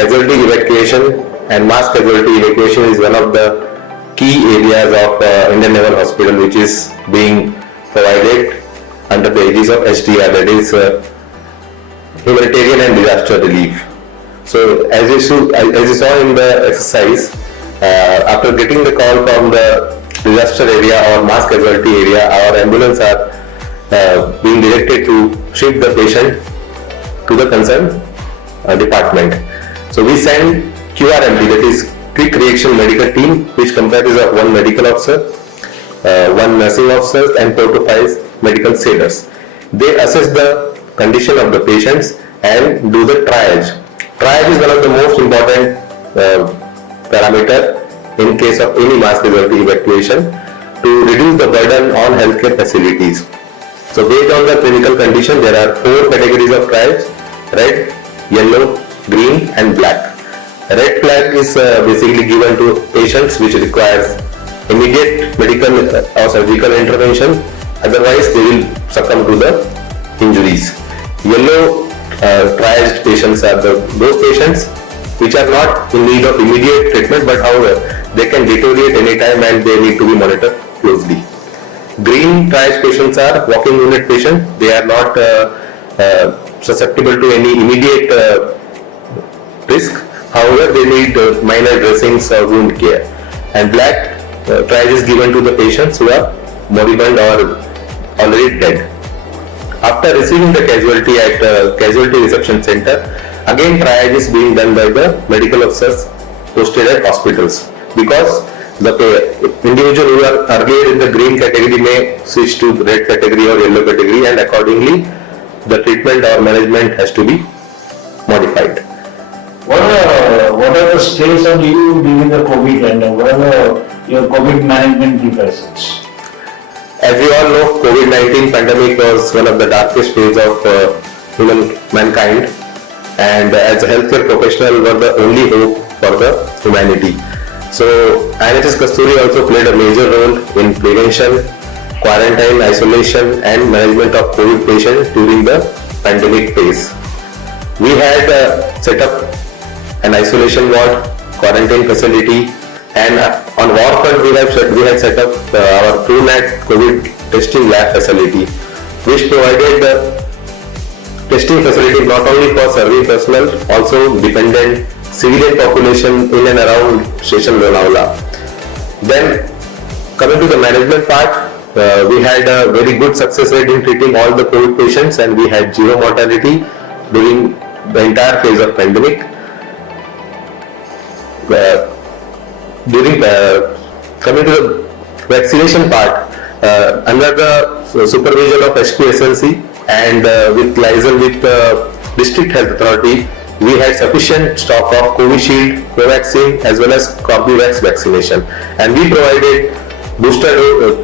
casualty evacuation and mass casualty evacuation is one of the key areas of Indian Naval Hospital, which is being provided under the aegis of HDR, that is humanitarian and disaster relief. So as you saw in the exercise, after getting the call from the disaster area or mass casualty area, our ambulance are being directed to shift the patient to the concerned department. So we send QRMT, that is Quick Reaction Medical Team, which comprises of one medical officer, one nursing officer and 4 to 5 medical sailors. They assess the condition of the patients and do the triage. Triage is one of the most important parameter in case of any mass casualty evacuation to reduce the burden on healthcare facilities. So based on the clinical condition, there are 4 categories of triage: red, yellow, green and black. Red flag is basically given to patients which requires immediate medical or surgical intervention, otherwise they will succumb to the injuries. Yellow triaged patients are those patients which are not in need of immediate treatment, but however they can deteriorate anytime and they need to be monitored closely. Green triaged patients are walking unit patients. They are not susceptible to any immediate risk. However, they need minor dressings or wound care. And black triage is given to the patients who are moribund or already dead. After receiving the casualty at Casualty Reception Center, again triage is being done by the medical officers posted at hospitals, because the individual who are earlier in the green category may switch to red category or yellow category, and accordingly the treatment or management has to be modified. What are the stays on you during the COVID, and what are your COVID management devices? As we all know, COVID-19 pandemic was one of the darkest phase of mankind, and as a healthcare professional were the only hope for the humanity. So INHS Kasturi also played a major role in prevention, quarantine, isolation and management of COVID patients during the pandemic phase. We had set up an isolation ward, quarantine facility, and on war front we had set up our TrueNat COVID testing lab facility, which provided the testing facility not only for serving personnel, also dependent civilian population in and around Station Lonavala. Then coming to the management part, we had a very good success rate in treating all the COVID patients, and we had zero mortality during the entire phase of pandemic. Coming to the vaccination part, under the supervision of HPSLC and with liaison with the District Health Authority, we had sufficient stock of Covishield, Covaxin as well as Corbevax vaccination, and we provided booster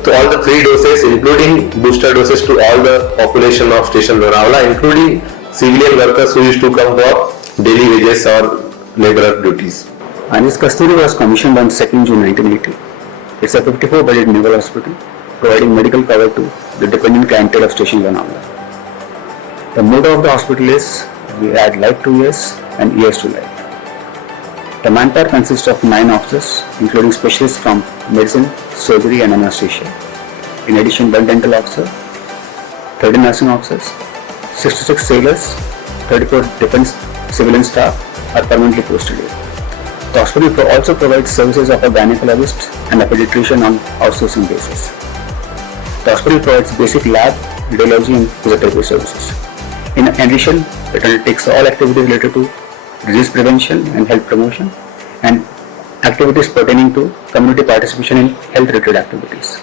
to all the 3 doses, including booster doses to all the population of Station Lonavala, including civilian workers who used to come for daily wages or laborer duties. INHS Kasturi was commissioned on 2nd June 1980. It's a 54-bedded naval hospital providing medical cover to the dependent clientele of Station Lonavala. The motto of the hospital is, we add life to years and years to life. The manpower consists of 9 officers, including specialists from medicine, surgery and anesthesia. In addition, 1 dental officer, 30 nursing officers, 66 sailors, 34 defense civilian staff are permanently posted here. The hospital also provides services of a gynecologist and a pediatrician on outsourcing basis. The hospital provides basic lab, radiology and physiotherapy services. In addition, it undertakes all activities related to disease prevention and health promotion and activities pertaining to community participation in health-related activities.